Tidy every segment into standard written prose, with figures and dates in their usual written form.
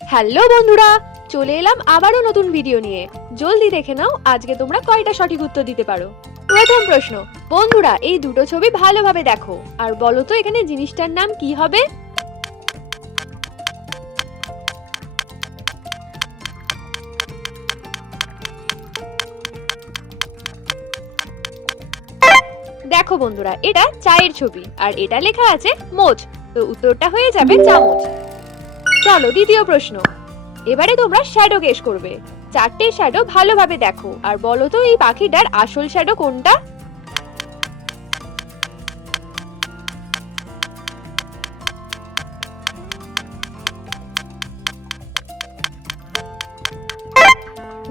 Hello বন্ধুরা, চলে এলাম আবারও নতুন ভিডিও নিয়ে। জলদি দেখে নাও আজকে তোমরা কয়টা সঠিক উত্তর দিতে পারো। প্রথম প্রশ্ন, বন্ধুরা এই দুটো ছবি ভালোভাবে দেখো আর বলো তো এখানে জিনিসটার নাম কি হবে। দেখো বন্ধুরা, এটা চায়ের ছবি আর এটা লেখা আছে মোচ, তো উত্তরটা হয়ে যাবে চামচ। চলো দ্বিতীয় প্রশ্ন, এবারে তোমরা শ্যাডো গেস করবে। চারটে শ্যাডো ভালোভাবে দেখো আর বলো তো এই পাখিটার আসল শ্যাডো কোনটা।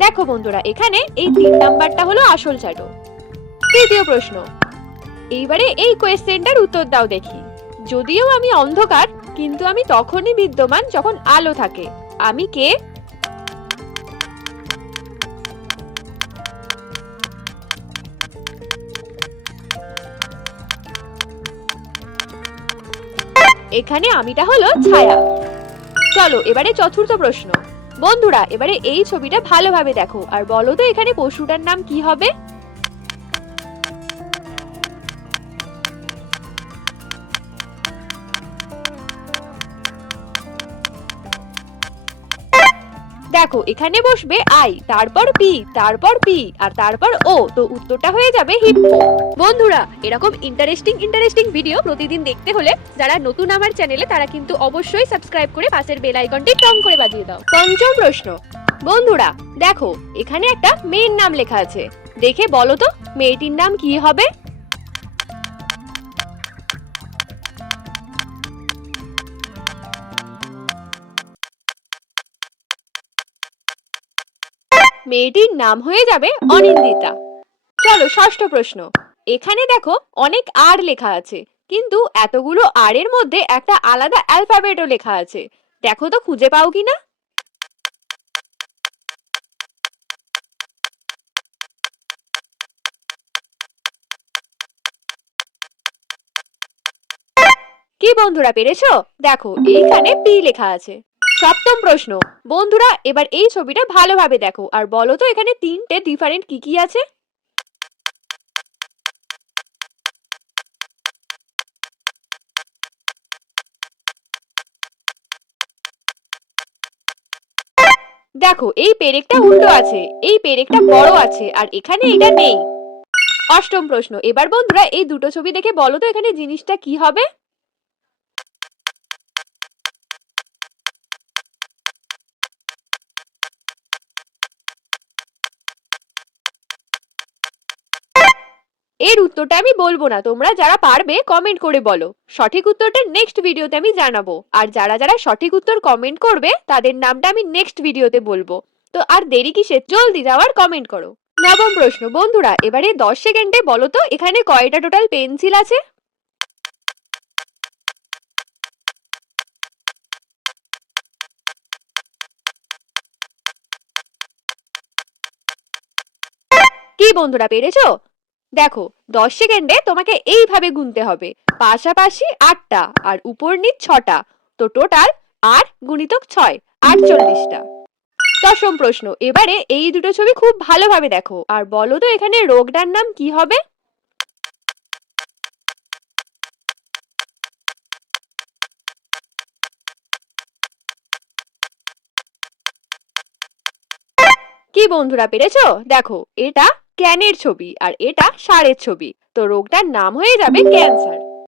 দেখো বন্ধুরা, এখানে এই 3 নাম্বারটা হলো আসল শ্যাডো। তৃতীয় প্রশ্ন, এইবারে এই কোয়েশ্চেনটার উত্তর দাও দেখি। যদিও আমি অন্ধকার, কিন্তু আমি তখনই বিদ্যমান যখন আলো থাকে। আমি কে? এখানে আমিটা হলো ছায়া। চলো এবারে চতুর্থ প্রশ্ন, বন্ধুরা এবারে এই ছবিটা ভালোভাবে দেখো আর বলো তো এখানে পশুটার নাম কি হবে। দেখো এখানে বসবে আই, তারপর পি, তারপর পি আর তারপর ও, তো উত্তরটা হয়ে যাবে হিপ্পো। বন্ধুরা এরকম ইন্টারেস্টিং ভিডিও প্রতিদিন দেখতে হলে যারা নতুন আমার চ্যানেলে তারা কিন্তু অবশ্যই সাবস্ক্রাইব করে পাশের বেল আইকনটি টং করে বাজিয়ে দাও। পঞ্চম প্রশ্ন, বন্ধুরা দেখো এখানে একটা মেয়ের নাম লেখা আছে, দেখে বলো তো মেয়েটির নাম কি হবে। মেয়েটির নাম হয়ে যাবে অনিন্দিতা। চলো ষষ্ঠ প্রশ্ন, এখানে দেখো অনেক আর লেখা আছে, কিন্তু এতগুলো আর এর মধ্যে একটা আলাদা অ্যালফাবেটও লেখা আছে, দেখো তো খুঁজে পাও কিনা। কি বন্ধুরা পেরেছো? দেখো এইখানে পি লেখা আছে। সপ্তম প্রশ্ন, বন্ধুরা এবার এই ছবিটা ভালোভাবে দেখো আর বলো তো এখানে 3টে ডিফারেন্ট কি কি আছে। দেখো এই পেরেকটা উল্টো আছে, এই পেরেকটা বড় আছে আর এখানে এটা নেই। অষ্টম প্রশ্ন, এবার বন্ধুরা এই দুটো ছবি দেখে বলো তো এখানে জিনিসটা কি হবে। এর উত্তরটা আমি বলবো না, তোমরা যারা পারবে কমেন্ট করে বলো। সঠিক উত্তরটা নেক্সট ভিডিওতে আমি জানাবো, আর যারা যারা সঠিক উত্তর কমেন্ট করবে তাদের নামটা আমি নেক্সট ভিডিওতে বলবো। তো আর দেরি কিসের, জলদি যাওয়ার কমেন্ট করো। নবম প্রশ্ন, বন্ধুরা এবারে 10 সেকেন্ডে বলো তো এখানে কয়টা টোটাল পেন্সিল আছে। কি বন্ধুরা পেরেছো? দেখো 10 সেকেন্ডে তোমাকে এইভাবে গুনতে হবে, পাশাপাশি 8টা আর উপর নিচ 6টা, তো টোটাল 8 গুণিতক 6 48টা। দশম প্রশ্ন, এবারে এই দুটো ছবি খুব ভালোভাবে দেখো আর বলো তো এখানে রোগটার নাম কি হবে। কি বন্ধুরা পেরেছো? দেখো এটা ক্যানের ছবি আর এটা ষাঁড়ের ছবি, তো রোগটার নাম হয়ে যাবে ক্যান্সার।